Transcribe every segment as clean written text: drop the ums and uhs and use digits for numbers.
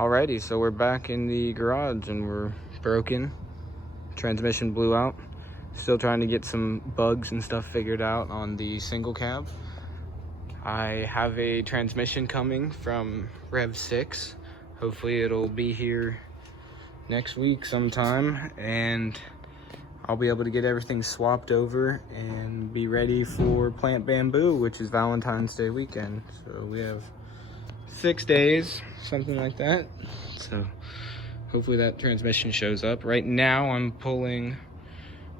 Alrighty, so we're back in the garage and we're broken. Transmission blew out. Still trying to get some bugs and stuff figured out on the single cab. I have a transmission coming from Rev 6. Hopefully it'll be here next week sometime, and I'll be able to get everything swapped over and be ready for Plant Bamboo, which is Valentine's Day weekend. So we have 6 days, something like that. So hopefully that transmission shows up. Right now I'm pulling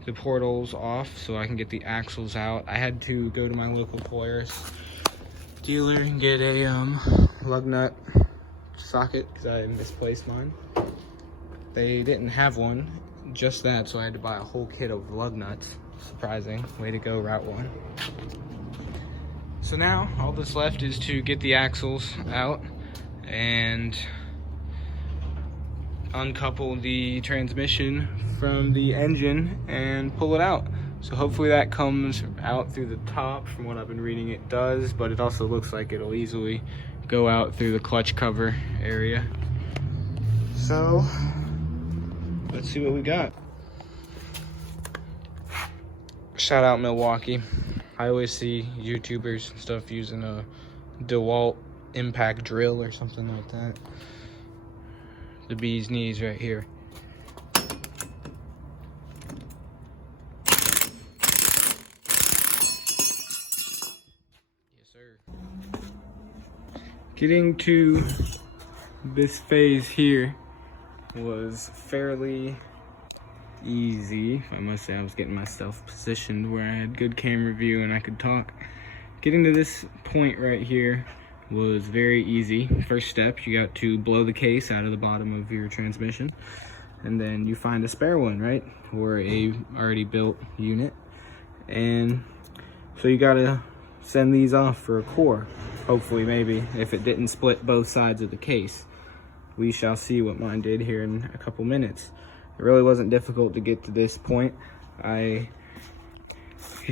the portals off so I can get the axles out. I had to go to my local Polaris dealer and get a lug nut socket because I misplaced mine. They didn't have one, just that, so I had to buy a whole kit of lug nuts. Surprising. Way to go, Route 1. So now all that's left is to get the axles out and uncouple the transmission from the engine and pull it out. So hopefully that comes out through the top. From what I've been reading, it does, but it also looks like it'll easily go out through the clutch cover area. So let's see what we got. Shout out Milwaukee. I always see YouTubers and stuff using a DeWalt impact drill or something like that. The bee's knees right here. Yes, sir. Getting to this phase here was fairly easy. I must say, I was getting myself positioned where I had good camera view and I could talk. Getting to this point right here was very easy. First step, you got to blow the case out of the bottom of your transmission, and then you find a spare one, right? Or a already built unit. And so you gotta send these off for a core. Hopefully, maybe, if it didn't split both sides of the case. We shall see what mine did here in a couple minutes. It really wasn't difficult to get to this point. You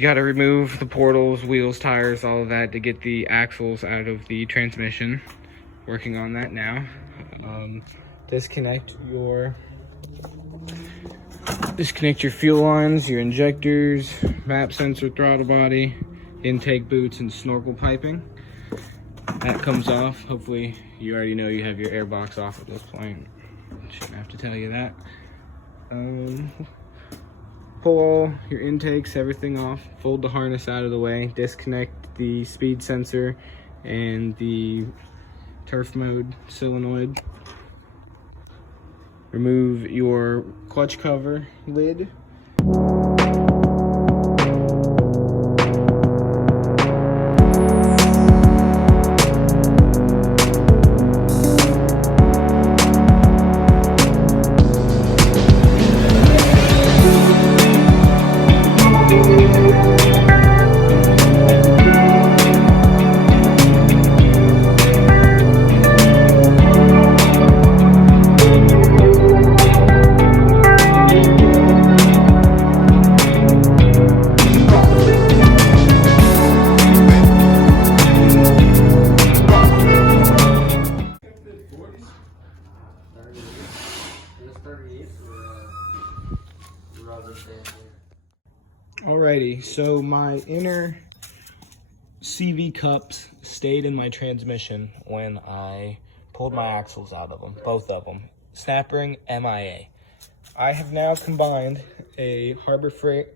got to remove the portals, wheels, tires, all of that to get the axles out of the transmission. Working on that now. Disconnect your fuel lines, your injectors, map sensor, throttle body, intake boots, and snorkel piping. That comes off. Hopefully you already know you have your air box off at this point. Shouldn't have to tell you that. Pull all your intakes, everything off, fold the harness out of the way, disconnect the speed sensor and the turf mode solenoid. Remove your clutch cover lid. Alrighty, so my inner CV cups stayed in my transmission when I pulled my axles out of them, both of them. Snap ring, MIA. I have now combined a Harbor Freight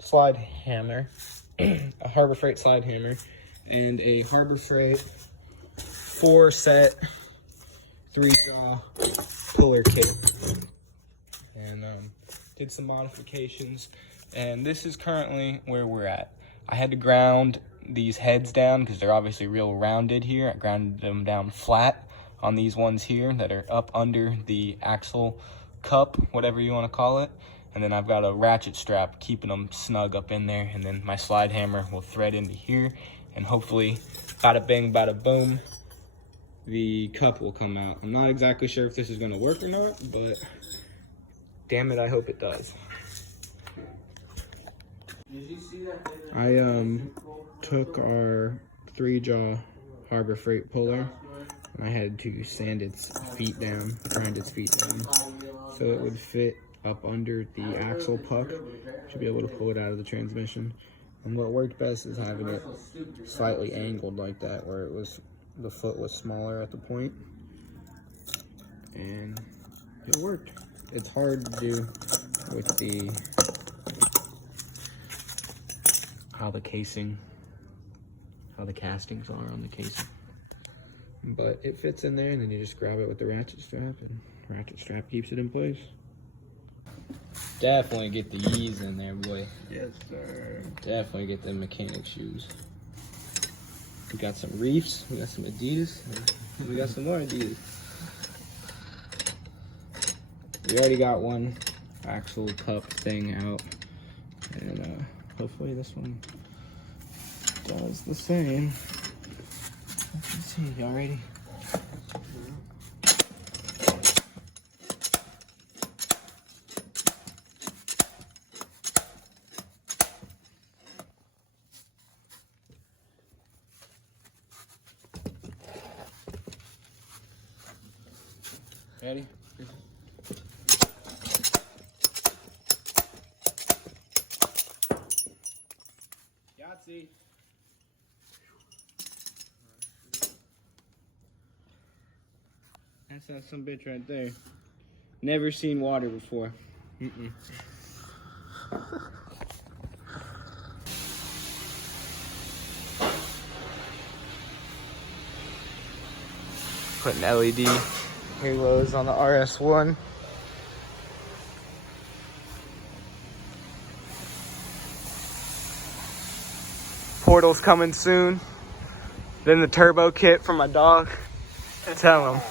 slide hammer, and a Harbor Freight 4-set 3-jaw puller kit. And did some modifications. And this is currently where we're at. I had to ground these heads down because they're obviously real rounded here. I grounded them down flat on these ones here that are up under the axle cup, whatever you want to call it. And then I've got a ratchet strap keeping them snug up in there. And then my slide hammer will thread into here. And hopefully, bada bing, bada boom, the cup will come out. I'm not exactly sure if this is going to work or not, but damn it, I hope it does. I took our 3-jaw Harbor Freight puller, I had to sand its feet down, grind its feet down, so it would fit up under the axle puck to be able to pull it out of the transmission. And what worked best is having it slightly angled like that, where the foot was smaller at the point, and it worked. It's hard to do with how the castings are on the casing. But it fits in there, and then you just grab it with the ratchet strap, and ratchet strap keeps it in place. Definitely get the Yeezys in there, boy. Yes, sir. Definitely get them mechanic shoes. We got some Reefs, we got some Adidas, and we got some more Adidas. We already got one axle cup thing out, and hopefully this one does the same. Let's see, y'all ready? Ready? Yahtzee. That's some bitch right there. Never seen water before. Putting LED halos on the RS1. Portal's coming soon. Then the turbo kit for my dog. Tell him.